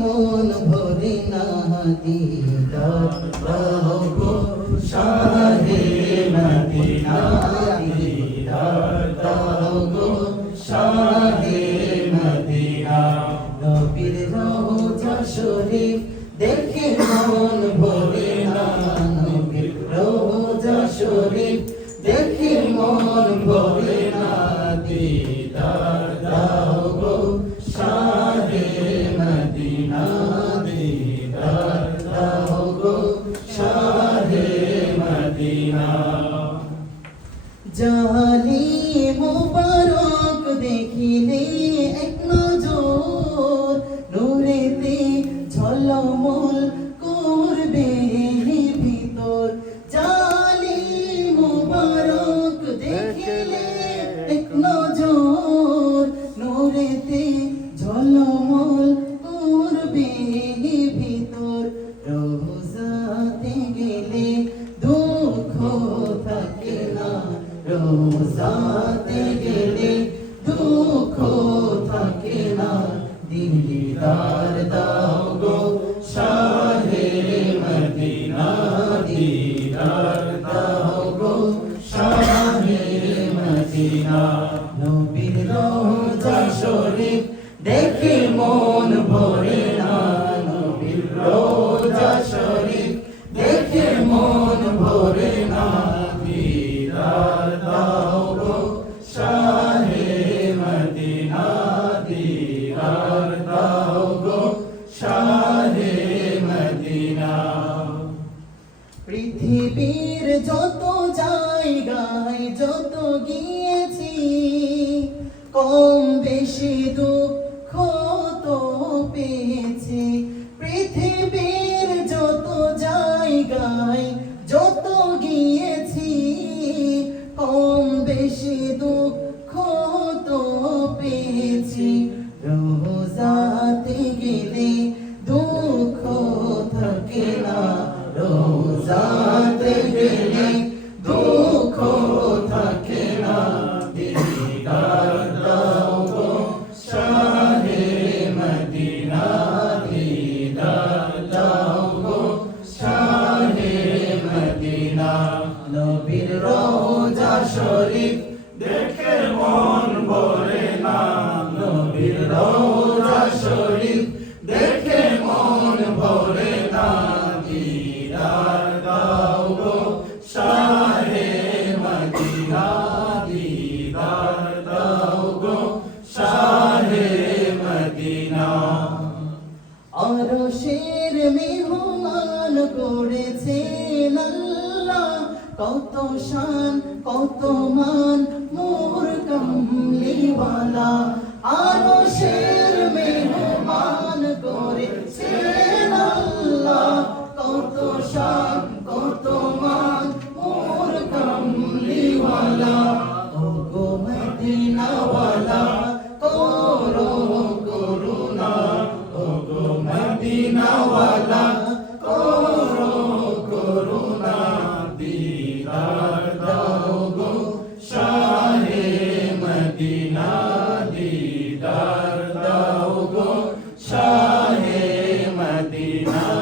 মন ভরে না দিদার গো শাহে মদিনা দিদার গো শাহে মদিনা। নবীর রোজা শরীফ দেখে মন ভরে না, নবীর দেখে মন ভরে না দিদার। জালি মুবারক দেখিলে এক নজর, নূরেতে ঝলমল করবে ভিতর। জালি মুবারক দেখিলে এক নজর, নূরেতে ঝলমল করবে ভিতর। রোজাতে গেলে রোজাতে গেলে দুঃখ থাকে না। দিলদার দাও গো শাহে মদিনা দিদার দাও গো শাহে মদিনা। নবীর রোজা শরীফ দেখে মন ভরে পৃথিবীর যত জায়গায় যত গিয়েছি, কম বেশি দুঃখ তো পেয়েছি। পৃথিবীর যত জায়গায় যত গিয়েছি, কম বেশি দুঃখ তো পেয়েছি। রোজাতে গেলে রোজা শরীফ। দেখে মন ভরে না নবীর রোজা শরীফ। দেখে মন ভরে না দিদার দাও গো শাহে মদিনা, দিদার দাও গো শাহে মদিনা। অরশের মেহমান করেছেন আল্লাহ কত শান কত মান মোর কমলিওয়ালা Dina.